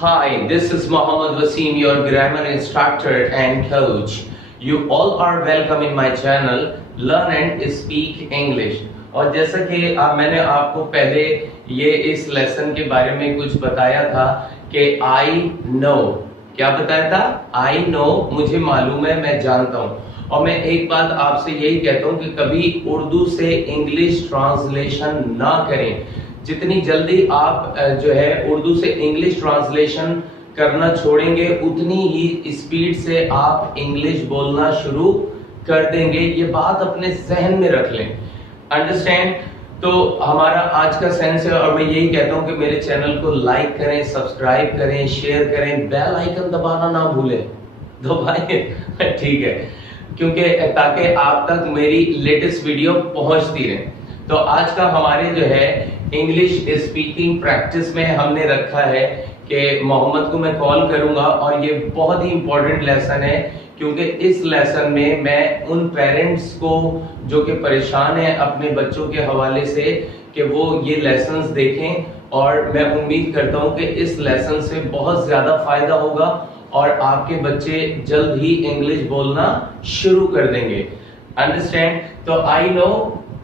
Hi, this is Mohammed Wasim, your grammar instructor and coach. You all are welcome in my channel, Learn and Speak English. और जैसा कि मैंने आपको पहले ये इस लेसन के बारे में कुछ बताया था कि I know, क्या बताया था? I know, मुझे मालूम है, मैं जानता हूँ। और मैं एक बात आपसे यही कहता हूँ कि कभी उर्दू से इंग्लिश ट्रांसलेशन ना करें। जितनी जल्दी आप जो है उर्दू से इंग्लिश ट्रांसलेशन करना छोड़ेंगे उतनी ही स्पीड से आप इंग्लिश बोलना शुरू कर देंगे। ये बात अपने जहन में रख लें, अंडरस्टैंड। तो हमारा आज का सेंस है और मैं यही कहता हूं कि मेरे चैनल को लाइक करें, सब्सक्राइब करें, शेयर करें, बेल आइकन दबाना ना भूलें। दबाइए, ठीक है, क्योंकि ताकि आप तक मेरी लेटेस्ट वीडियो पहुंचती रहे। तो आज का हमारे जो है इंग्लिश स्पीकिंग प्रैक्टिस में हमने रखा है कि मोहम्मद को मैं कॉल करूंगा और ये बहुत ही इंपॉर्टेंट लेसन है, क्योंकि इस लेसन में मैं उन पेरेंट्स को जो कि परेशान हैं अपने बच्चों के हवाले से कि वो ये लेसन्स देखें, और मैं उम्मीद करता हूं कि इस लेसन से बहुत ज्यादा फायदा होगा और आपके बच्चे जल्द ही इंग्लिश बोलना शुरू कर देंगे, अंडरस्टैंड। तो आई नो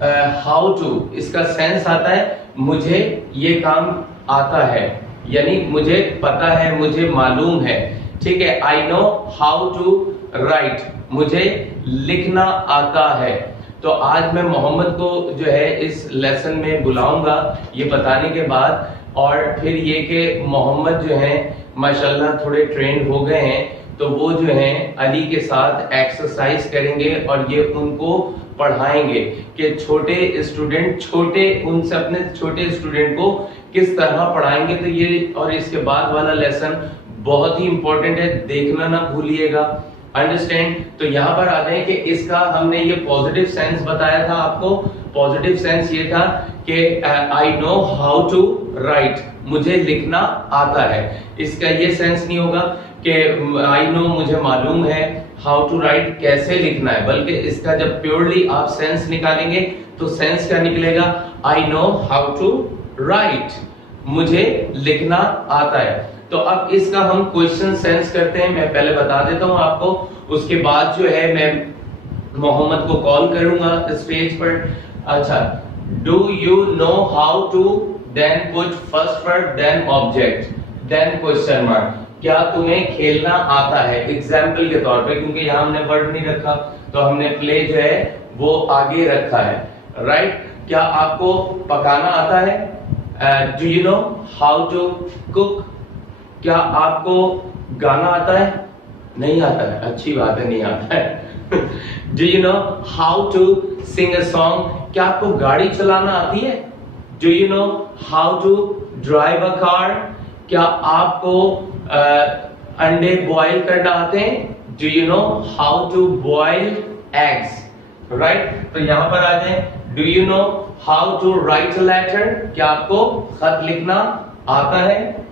हाउ टू, इसका सेंस आता है मुझे ये काम आता है, यानी मुझे पता है, मुझे मालूम है, ठीक है। I know how to write, मुझे लिखना आता है। तो आज मैं मोहम्मद को जो है इस लेसन में बुलाऊंगा ये बताने के बाद, और फिर ये कि मोहम्मद जो है माशाल्लाह थोड़े ट्रेंड हो गए हैं, तो वो जो है अली के साथ एक्सरसाइज करेंगे और ये उनको पढ़ाएंगे कि छोटे स्टूडेंट उनसे अपने छोटे स्टूडेंट को किस तरह पढ़ाएंगे। तो ये और इसके बाद वाला लेसन बहुत ही इंपॉर्टेंट है, देखना ना भूलिएगा, अंडरस्टैंड। तो यहाँ पर आते हैं कि इसका हमने ये पॉजिटिव सेंस बताया था आपको। पॉजिटिव सेंस ये था कि I know how to write, मुझे लिखना आता है। इसका ये सेंस नहीं होगा कि आई नो मुझे मालूम है हाउ टू राइट कैसे लिखना है, बल्कि इसका जब प्योरली आप सेंस निकालेंगे तो सेंस क्या निकलेगा? I know how to write, मुझे लिखना आता है। तो अब इसका हम क्वेश्चन सेंस करते हैं, मैं पहले बता देता हूं आपको, उसके बाद जो है मैं मोहम्मद को कॉल करूंगा स्टेज पर। अच्छा, do you know how to, then put first word, then object, then question mark. क्या तुम्हें खेलना आता है? एग्जाम्पल के तौर पे, क्योंकि यहाँ हमने वर्ड नहीं रखा तो हमने प्ले जो है वो आगे रखा है, राइट। क्या आपको पकाना आता है? Do you know how to cook? क्या आपको गाना आता है? नहीं आता है, अच्छी बात है, नहीं आता है। Do you know how to sing a song? क्या आपको गाड़ी चलाना आती है? Do you know how to drive a car? क्या आपको अंडे बॉईल करना आते हैं? Do you know how to boil eggs, right. तो यहां पर आ जाए, do you know how to write a letter? क्या आपको खत लिखना आता है?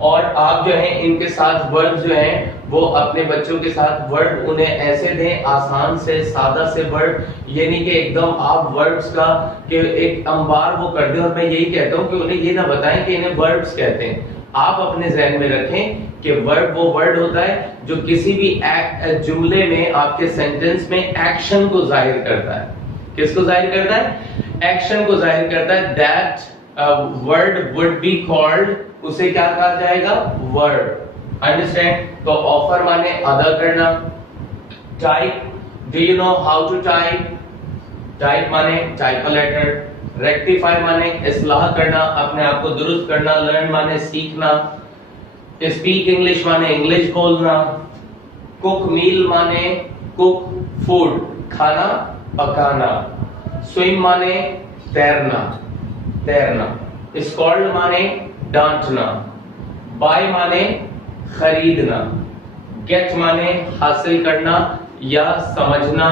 और आप जो है इनके साथ वर्ड जो है वो अपने बच्चों के साथ वर्ड उन्हें ऐसे दें, आसान से सादा से वर्ड, ये नहीं कि एकदम आप वर्ड्स का कि एक अंबार वो कर दें। और मैं यही कहता हूं कि उन्हें ये ना बताएं कि इन्हें वर्ड्स कहते हैं, आप अपने जहन में रखें कि वर्ड वो वर्ड होता है जो किसी भी जुमले में, आपके सेंटेंस में एक्शन को जाहिर करता है। किसको जाहिर करता है? एक्शन को जाहिर करता है। That word would be called, उसे क्या कहा जाएगा? Word, understand. तो ऑफर माने अदा करना। Type, do you know how to type? Type माने टाइप अ लेटर। रेक्टिफाई माने इस्लाह करना, अपने आप को दुरुस्त करना। लर्न माने सीखना। स्पीक इंग्लिश माने इंग्लिश बोलना। कुक मील माने कुक फूड, खाना पकाना। स्विम माने तैरना, तैरना। स्कॉल्ड माने डांटना। बाय माने खरीदना। गेट माने हासिल करना या समझना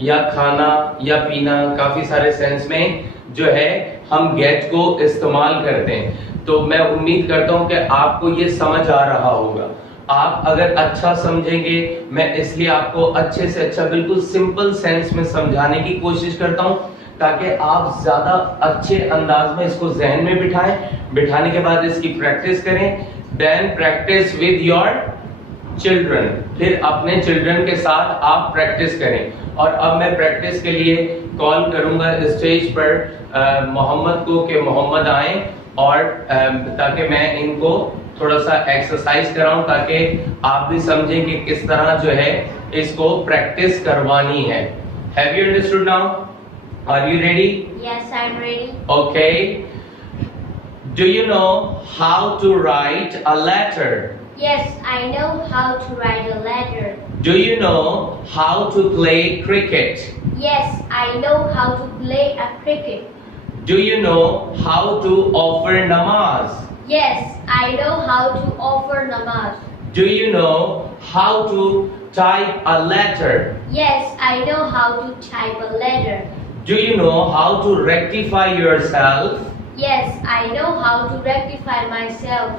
या खाना या पीना। काफी सारे सेंस में जो है हम गेट को इस्तेमाल करते हैं। तो मैं उम्मीद करता हूं कि आपको ये समझ आ रहा होगा। आप अगर अच्छा समझेंगे, मैं इसलिए आपको अच्छे से अच्छा बिल्कुल सिंपल सेंस में समझाने की कोशिश करता हूं, ताकि आप ज्यादा अच्छे अंदाज में इसको जहन में बिठाएं। बिठाने के बाद इसकी प्रैक्टिस करें, then practice with your children, फिर अपने चिल्ड्रन के साथ आप प्रैक्टिस करें। और अब मैं प्रैक्टिस के लिए कॉल करूंगा स्टेज पर मोहम्मद को कि मोहम्मद आए और ताकि मैं इनको थोड़ा सा एक्सरसाइज कराऊं, ताकि आप भी समझें कि किस तरह जो है इसको प्रैक्टिस करवानी है। Have you understood now? Are you ready? Yes, I'm ready. Okay. Do you know how to write a letter? Yes, I know how to write a letter. Do you know how to play cricket? Yes, I know how to play a cricket. Do you know how to offer namaz? Yes, I know how to offer namaz. Do you know how to type a letter? Yes, I know how to type a letter. Do you know how to rectify yourself? Yes, I know how to rectify myself.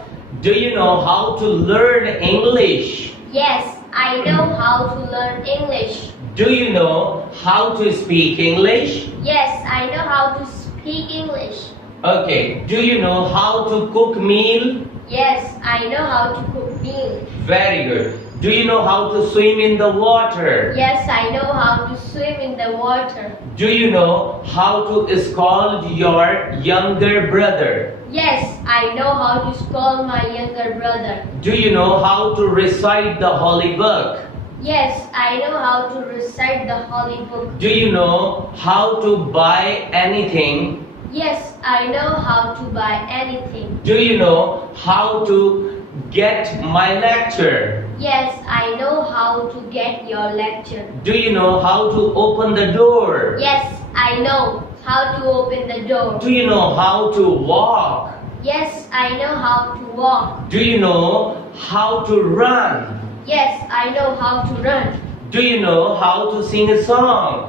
Do you know how to learn English? Yes, I know how to learn English. Do you know how to speak English? Yes, I know how to speak English. Okay. Do you know how to cook meal? Yes, I know how to cook meal. Very good. Do you know how to swim in the water? Yes, I know how to swim in the water. Do you know how to scold your younger brother? Yes, I know how to scold my younger brother. Do you know how to recite the holy book? Yes, I know how to recite the holy book. Do you know how to buy anything? Yes, I know how to buy anything. Do you know how to get my lecture? Yes, I know how to get your lecture. Do you know how to open the door? Yes, I know how to open the door. Do you know how to walk? Yes, I know how to walk. Do you know how to run? Yes, I know how to run. Do you know how to sing a song?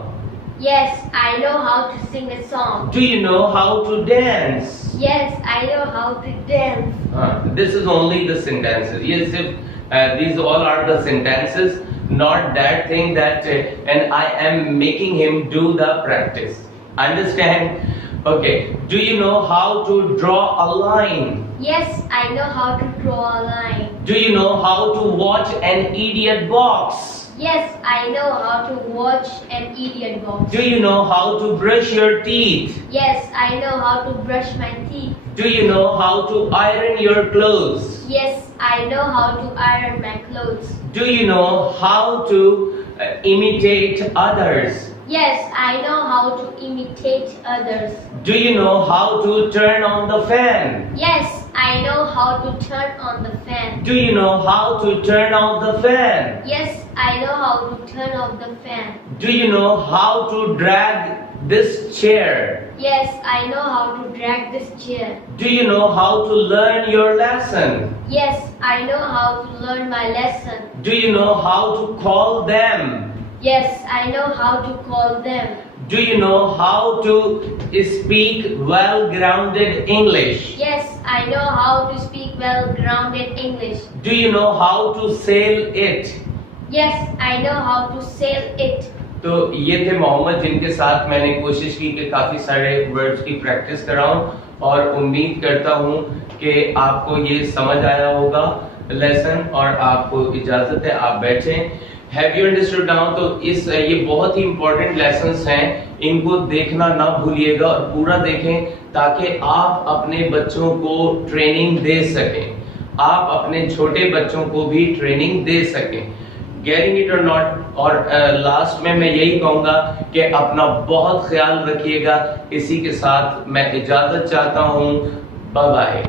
Yes, I know how to sing a song. Do you know how to dance? Yes, I know how to dance. This is only the sentences. Yes, these all are the sentences, not that thing that and I am making him do the practice. Understand? Okay. Do you know how to draw a line? Yes, I know how to draw a line. Do you know how to watch an idiot box? Yes, I know how to watch an idiot box. Do you know how to brush your teeth? Yes, I know how to brush my teeth. Do you know how to iron your clothes? Yes, I know how to iron my clothes. Do you know how to imitate others? Yes, I know how to imitate others. Do you know how to turn on the fan? Yes, I know how to turn on the fan. Do you know how to turn off the fan? Yes, I know how to turn off the fan. Do you know how to drag this chair? Yes, I know how to drag this chair. Do you know how to learn your lesson? Yes, I know how to learn my lesson. Do you know how to call them? Yes, I know how to call them. Do you know how to speak well-grounded English? Yes, I know how to speak well-grounded English. Do you know how to sail it? Yes, I know how to sail it. तो ये थे मोहम्मद, जिनके साथ मैंने कोशिश की कि काफ़ी सारे वर्ड्स की प्रैक्टिस कराऊं, और उम्मीद करता हूं कि आपको ये समझ आया होगा लेसन, और आपको इजाज़त है, आप बैठें। Have you understood now? तो ये बहुत ही इंपॉर्टेंट लेसन्स हैं, इनको देखना ना भूलिएगा और पूरा देखें, ताकि आप अपने बच्चों को ट्रेनिंग दे सकें, आप अपने छोटे बच्चों को भी ट्रेनिंग दे सकें। गेटिंग इट और नॉट? और लास्ट में मैं यही कहूंगा कि अपना बहुत ख्याल रखिएगा। इसी के साथ मैं इजाजत चाहता हूं। Bye bye.